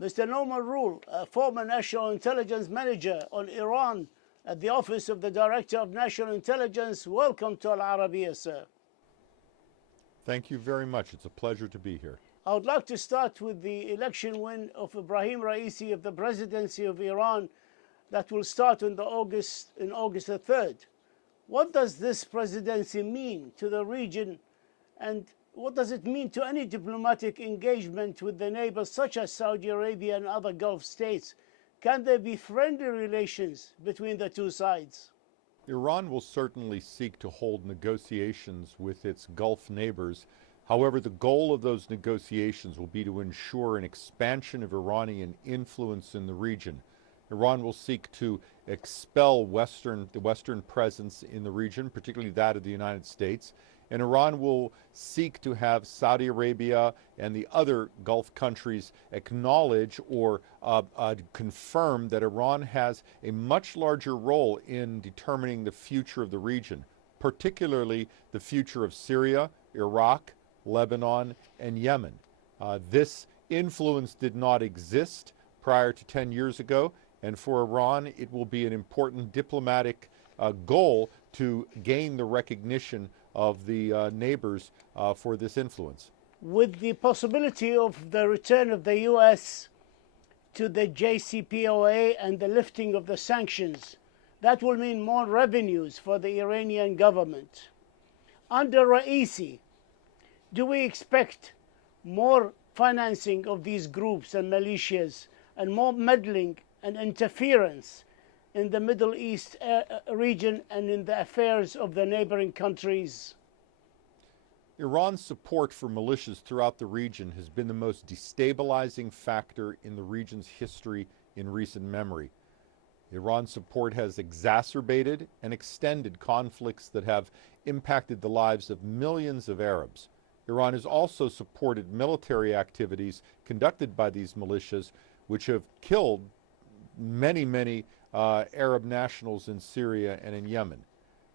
Mr. Norman Roule, a former National Intelligence Manager on Iran at the Office of the Director of National Intelligence, welcome to Al-Arabiya, sir. Thank you very much. It's a pleasure to be here. I would like to start with the election win of Ibrahim Raisi of the presidency of Iran that will start on August the 3rd. What does this presidency mean to the region, and what does it mean to any diplomatic engagement with the neighbors such as Saudi Arabia and other Gulf states? Can there be friendly relations between the two sides? Iran will certainly seek to hold negotiations with its Gulf neighbors. However, the goal of those negotiations will be to ensure an expansion of Iranian influence in the region. Iran will seek to expel the Western presence in the region, particularly that of the United States. And Iran will seek to have Saudi Arabia and the other Gulf countries acknowledge or confirm that Iran has a much larger role in determining the future of the region, particularly the future of Syria, Iraq, Lebanon, and Yemen. This influence did not exist prior to 10 years ago, and for Iran it will be an important diplomatic goal to gain the recognition of the neighbors for this influence. With the possibility of the return of the U.S. to the JCPOA and the lifting of the sanctions, that will mean more revenues for the Iranian government. Under Raisi, do we expect more financing of these groups and militias and more meddling and interference in the Middle East region and in the affairs of the neighboring countries? Iran's support for militias throughout the region has been the most destabilizing factor in the region's history in recent memory. Iran's support has exacerbated and extended conflicts that have impacted the lives of millions of Arabs. Iran has also supported military activities conducted by these militias, which have killed many Arab nationals in Syria and in Yemen.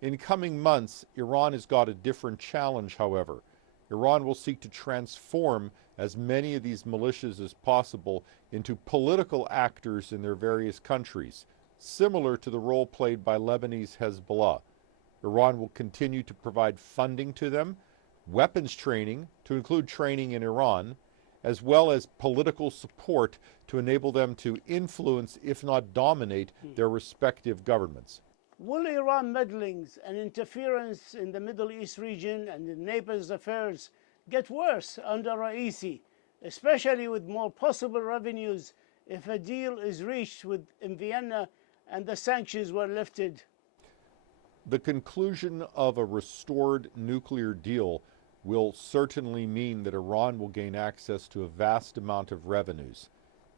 In coming months, Iran has got a different challenge, however. Iran will seek to transform as many of these militias as possible into political actors in their various countries, similar to the role played by Lebanese Hezbollah. Iran will continue to provide funding to them, weapons training, to include training in Iran, as well as political support to enable them to influence, if not dominate, their respective governments. Will Iran meddlings and interference in the Middle East region and in neighbors' affairs get worse under Raisi, especially with more possible revenues if a deal is reached in Vienna and the sanctions were lifted? The conclusion of a restored nuclear deal will certainly mean that Iran will gain access to a vast amount of revenues.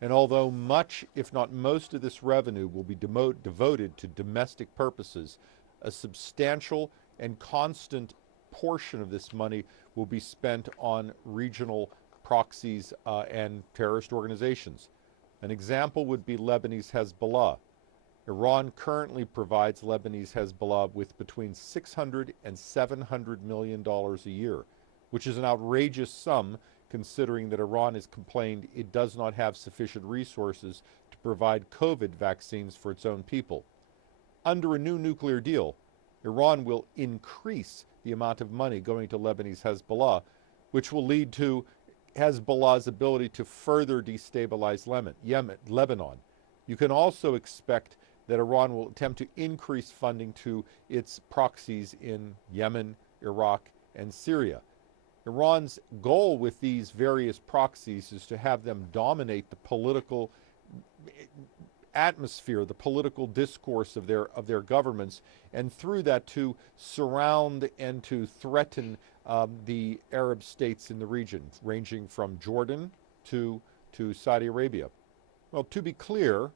And although much, if not most, of this revenue will be devoted to domestic purposes, a substantial and constant portion of this money will be spent on regional proxies and terrorist organizations. An example would be Lebanese Hezbollah. Iran currently provides Lebanese Hezbollah with between $600 and $700 million a year, which is an outrageous sum considering that Iran has complained it does not have sufficient resources to provide COVID vaccines for its own people. Under a new nuclear deal, Iran will increase the amount of money going to Lebanese Hezbollah, which will lead to Hezbollah's ability to further destabilize Lebanon. You can also expect that Iran will attempt to increase funding to its proxies in Yemen, Iraq, and Syria. Iran's goal with these various proxies is to have them dominate the political atmosphere, the political discourse of their governments, and through that to surround and to threaten the Arab states in the region, ranging from Jordan to Saudi Arabia. Well, to be clear,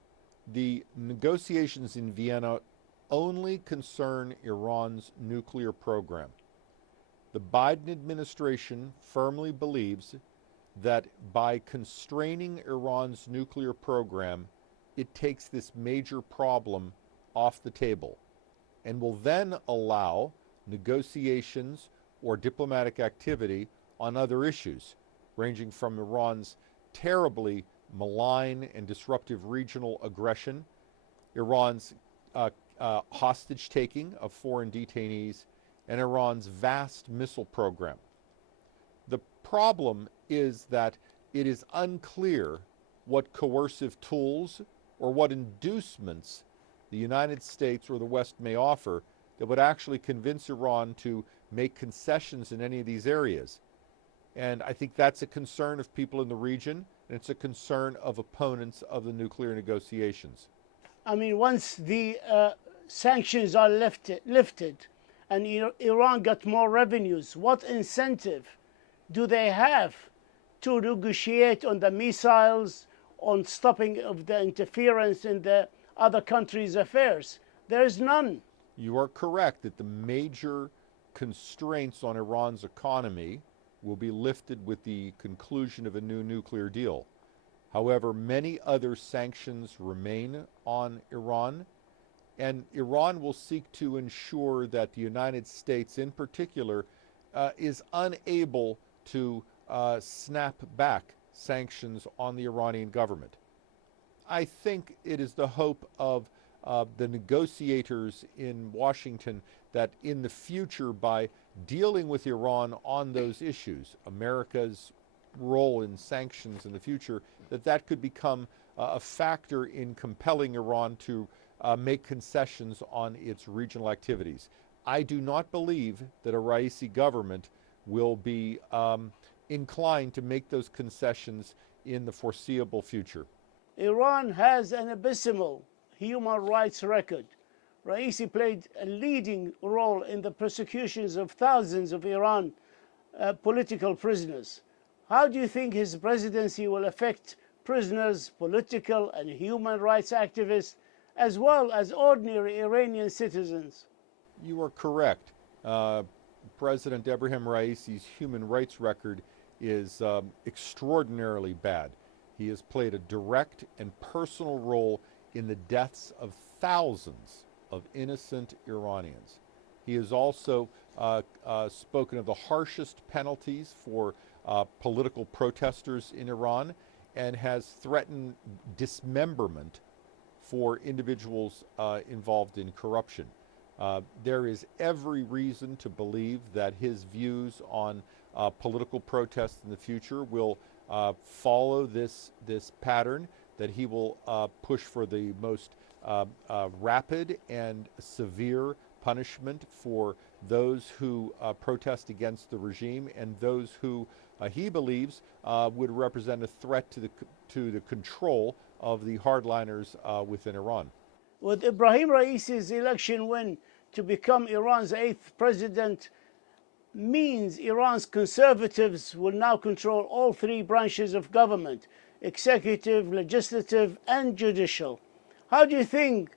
the negotiations in Vienna only concern Iran's nuclear program. The Biden administration firmly believes that by constraining Iran's nuclear program, it takes this major problem off the table and will then allow negotiations or diplomatic activity on other issues, ranging from Iran's terribly malign and disruptive regional aggression, Iran's hostage taking of foreign detainees, and Iran's vast missile program. The problem is that it is unclear what coercive tools or what inducements the United States or the West may offer that would actually convince Iran to make concessions in any of these areas. And I think that's a concern of people in the region, and it's a concern of opponents of the nuclear negotiations. I mean, once the sanctions are lifted and Iran got more revenues, what incentive do they have to negotiate on the missiles, on stopping of the interference in the other countries' affairs? There is none. You are correct that the major constraints on Iran's economy will be lifted with the conclusion of a new nuclear deal. However, many other sanctions remain on Iran, and Iran will seek to ensure that the United States in particular is unable to snap back sanctions on the Iranian government. I think it is the hope of the negotiators in Washington that in the future, by dealing with Iran on those issues, America's role in sanctions in the future, that could become a factor in compelling Iran to make concessions on its regional activities. I do not believe that a Raisi government will be inclined to make those concessions in the foreseeable future. Iran has an abysmal human rights record. Raisi played a leading role in the persecutions of thousands of Iran political prisoners. How do you think his presidency will affect prisoners, political and human rights activists, as well as ordinary Iranian citizens? You are correct. President Ebrahim Raisi's human rights record is extraordinarily bad. He has played a direct and personal role in the deaths of thousands of innocent Iranians. He has also spoken of the harshest penalties for political protesters in Iran and has threatened dismemberment for individuals involved in corruption. There is every reason to believe that his views on political protests in the future will follow this pattern, that he will push for the most rapid and severe punishment for those who protest against the regime and those who he believes would represent a threat to the control of the hardliners within Iran. With Ibrahim Raisi's election win to become Iran's 8th president means Iran's conservatives will now control all three branches of government: executive, legislative, and judicial. How do you think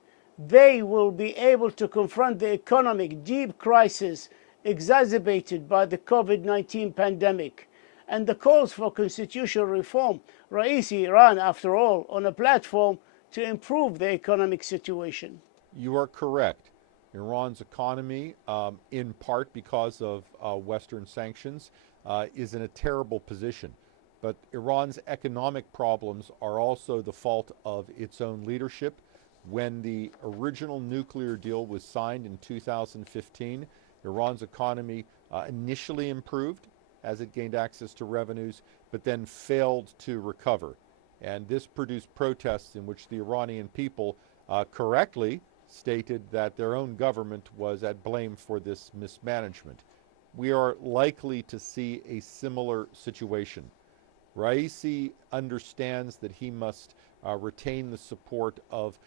they will be able to confront the economic deep crisis exacerbated by the COVID-19 pandemic and the calls for constitutional reform? Raisi ran, after all, on a platform to improve the economic situation. You are correct. Iran's economy, in part because of Western sanctions, is in a terrible position. But Iran's economic problems are also the fault of its own leadership. When the original nuclear deal was signed in 2015, Iran's economy initially improved as it gained access to revenues, but then failed to recover. And this produced protests in which the Iranian people correctly stated that their own government was at blame for this mismanagement. We are likely to see a similar situation. Raisi understands that he must retain the support of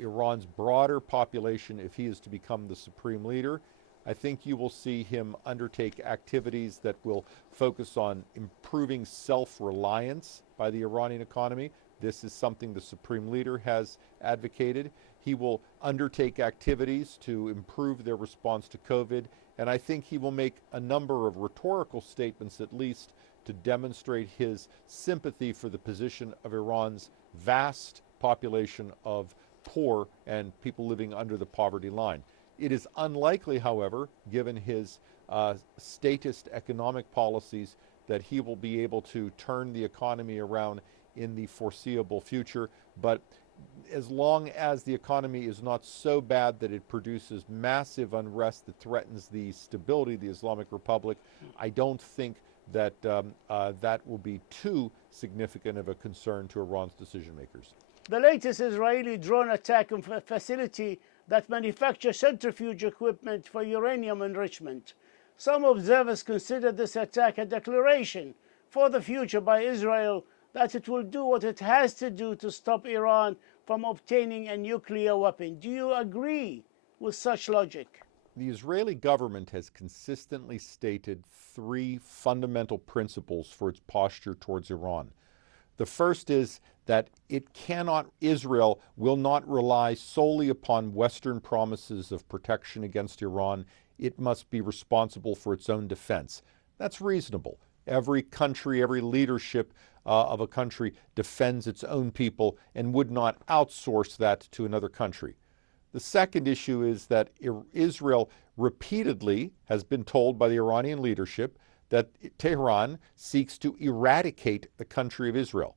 Iran's broader population if he is to become the supreme leader. I think you will see him undertake activities that will focus on improving self-reliance by the Iranian economy. This is something the supreme leader has advocated. He will undertake activities to improve their response to COVID, and I think he will make a number of rhetorical statements, at least, to demonstrate his sympathy for the position of Iran's vast population of poor and people living under the poverty line. It is unlikely, however, given his statist economic policies, that he will be able to turn the economy around in the foreseeable future. But as long as the economy is not so bad that it produces massive unrest that threatens the stability of the Islamic Republic, I don't think that that will be too significant of a concern to Iran's decision makers. The latest Israeli drone attack on a facility that manufactures centrifuge equipment for uranium enrichment. Some observers consider this attack a declaration for the future by Israel that it will do what it has to do to stop Iran from obtaining a nuclear weapon. Do you agree with such logic? The Israeli government has consistently stated three fundamental principles for its posture towards Iran. The first is that Israel will not rely solely upon Western promises of protection against Iran. It must be responsible for its own defense. That's reasonable. Every country, every leadership of a country defends its own people and would not outsource that to another country. The second issue is that Israel repeatedly has been told by the Iranian leadership that Tehran seeks to eradicate the country of Israel.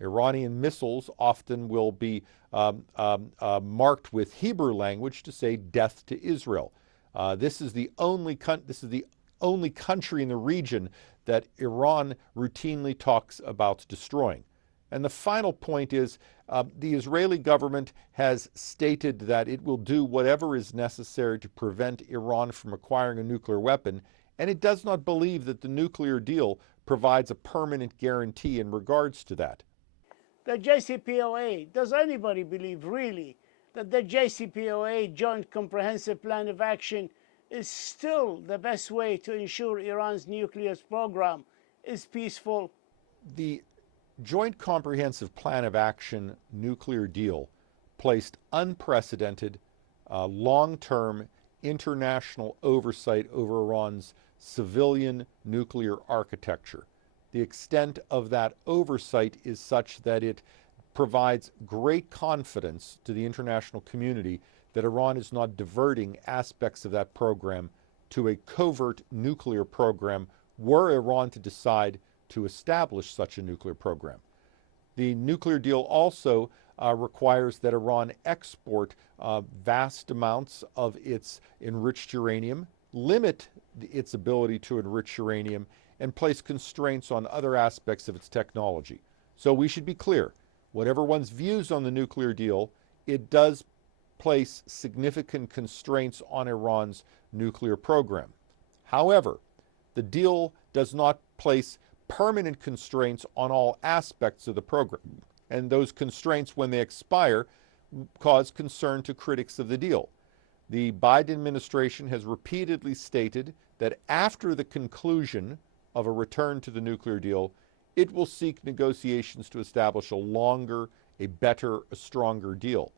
Iranian missiles often will be marked with Hebrew language to say death to Israel. This is the only country in the region that Iran routinely talks about destroying. And the final point is the Israeli government has stated that it will do whatever is necessary to prevent Iran from acquiring a nuclear weapon, and it does not believe that the nuclear deal provides a permanent guarantee in regards to that. The JCPOA, does anybody believe really that the JCPOA Joint Comprehensive Plan of Action is still the best way to ensure Iran's nuclear program is peaceful? The Joint Comprehensive Plan of Action nuclear deal placed unprecedented, long-term international oversight over Iran's civilian nuclear architecture. The extent of that oversight is such that it provides great confidence to the international community that Iran is not diverting aspects of that program to a covert nuclear program were Iran to decide to establish such a nuclear program. The nuclear deal also requires that Iran export vast amounts of its enriched uranium, limit its ability to enrich uranium, and place constraints on other aspects of its technology. So we should be clear, whatever one's views on the nuclear deal, it does place significant constraints on Iran's nuclear program. However, the deal does not place permanent constraints on all aspects of the program, and those constraints, when they expire, cause concern to critics of the deal. The Biden administration has repeatedly stated that after the conclusion of a return to the nuclear deal, it will seek negotiations to establish a longer, a better, a stronger deal.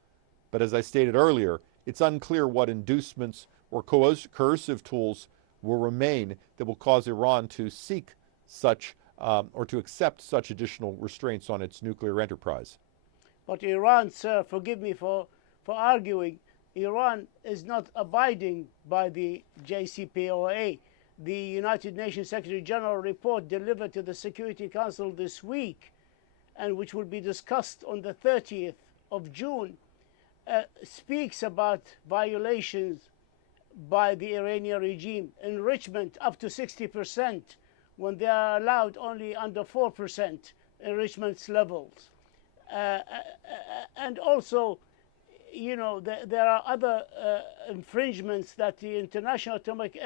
But as I stated earlier, it's unclear what inducements or coercive tools will remain that will cause Iran to seek such or to accept such additional restraints on its nuclear enterprise. But Iran, sir, forgive me for arguing, Iran is not abiding by the JCPOA. The United Nations Secretary General report delivered to the Security Council this week, and which will be discussed on the 30th of June, speaks about violations by the Iranian regime, enrichment up to 60%, when they are allowed only under 4% enrichment levels. And also, you know, there are other infringements that the International Atomic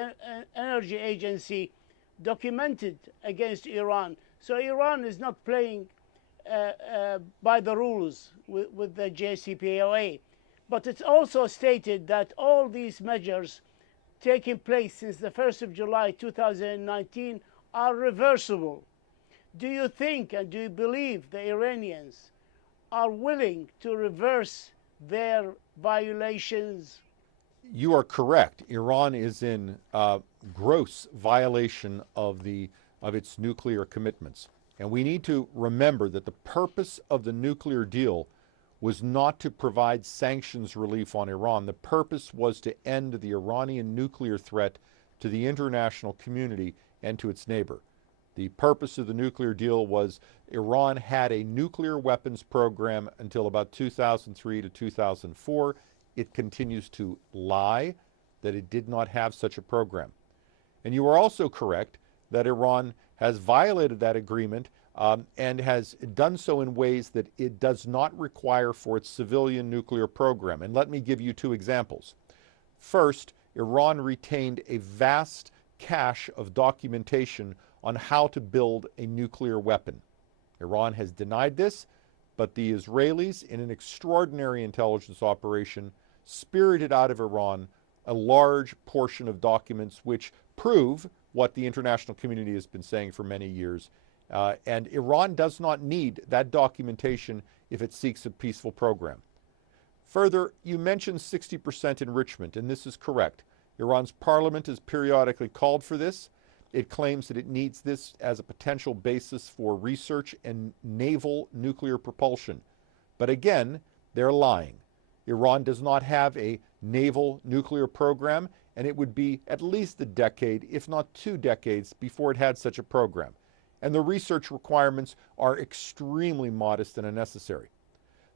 Energy Agency documented against Iran. So Iran is not playing by the rules with the JCPOA. But it's also stated that all these measures taking place since the 1st of July 2019 are reversible. Do you think and do you believe the Iranians are willing to reverse their violations? You are correct. Iran is in gross violation of its nuclear commitments. And we need to remember that the purpose of the nuclear deal was not to provide sanctions relief on Iran. The purpose was to end the Iranian nuclear threat to the international community and to its neighbor. The purpose of the nuclear deal was Iran had a nuclear weapons program until about 2003 to 2004. It continues to lie that it did not have such a program. And you are also correct that Iran has violated that agreement and has done so in ways that it does not require for its civilian nuclear program. And let me give you two examples. First, Iran retained a vast cache of documentation on how to build a nuclear weapon. Iran has denied this, but the Israelis, in an extraordinary intelligence operation, spirited out of Iran a large portion of documents which prove what the international community has been saying for many years. And Iran does not need that documentation if it seeks a peaceful program. Further, you mentioned 60% enrichment, and this is correct. Iran's parliament has periodically called for this. It claims that it needs this as a potential basis for research and naval nuclear propulsion. But again, they're lying. Iran does not have a naval nuclear program, and it would be at least a decade, if not 2 decades, before it had such a program. And the research requirements are extremely modest and unnecessary.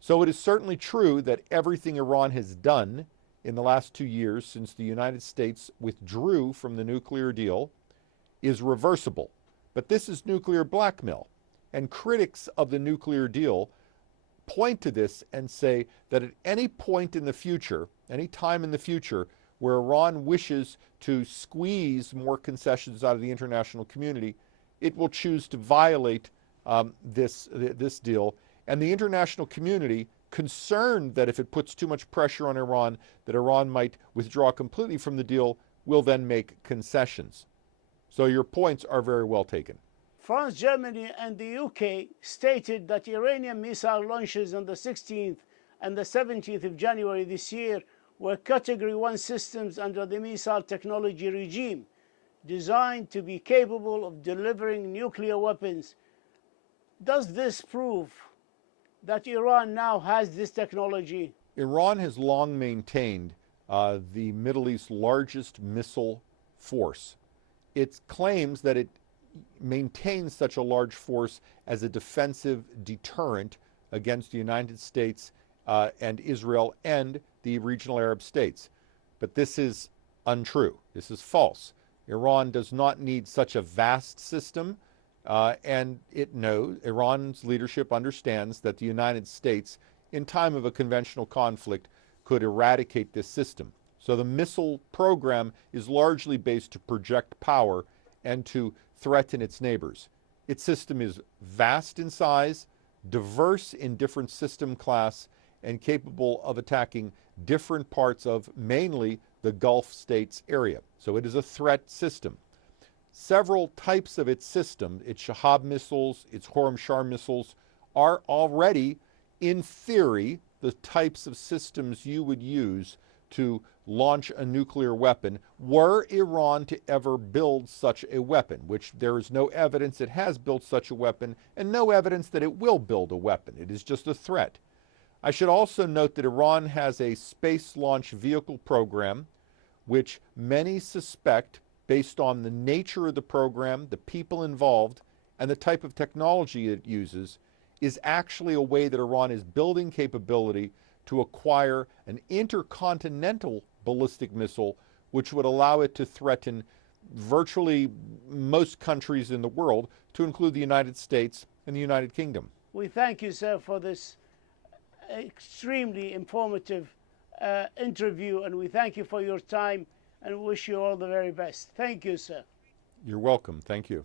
So it is certainly true that everything Iran has done in the last 2 years since the United States withdrew from the nuclear deal is reversible. But this is nuclear blackmail. And critics of the nuclear deal point to this and say that at any point in the future, any time in the future, where Iran wishes to squeeze more concessions out of the international community, it will choose to violate this deal. And the international community, concerned that if it puts too much pressure on Iran, that Iran might withdraw completely from the deal, will then make concessions. So your points are very well taken. France, Germany, and the UK stated that Iranian missile launches on the 16th and the 17th of January this year were Category 1 systems under the missile technology regime, designed to be capable of delivering nuclear weapons. Does this prove that Iran now has this technology? Iran has long maintained the Middle East's largest missile force. It claims that it maintains such a large force as a defensive deterrent against the United States and Israel and the regional Arab states. But this is untrue. This is false. Iran does not need such a vast system, and it knows, Iran's leadership understands that the United States, in time of a conventional conflict, could eradicate this system. So the missile program is largely based to project power and to threaten its neighbors. Its system is vast in size, diverse in different system class, and capable of attacking different parts of mainly the Gulf states area. So it is a threat system. Several types of its system, its Shahab missiles, its Khorramshahr missiles, are already, in theory, the types of systems you would use to launch a nuclear weapon, were Iran to ever build such a weapon, which there is no evidence it has built such a weapon, and no evidence that it will build a weapon. It is just a threat. I should also note that Iran has a space launch vehicle program, which many suspect, based on the nature of the program, the people involved, and the type of technology it uses, is actually a way that Iran is building capability to acquire an intercontinental ballistic missile, which would allow it to threaten virtually most countries in the world, to include the United States and the United Kingdom. We thank you, sir, for this extremely informative interview, and we thank you for your time and wish you all the very best. Thank you, sir. You're welcome. Thank you.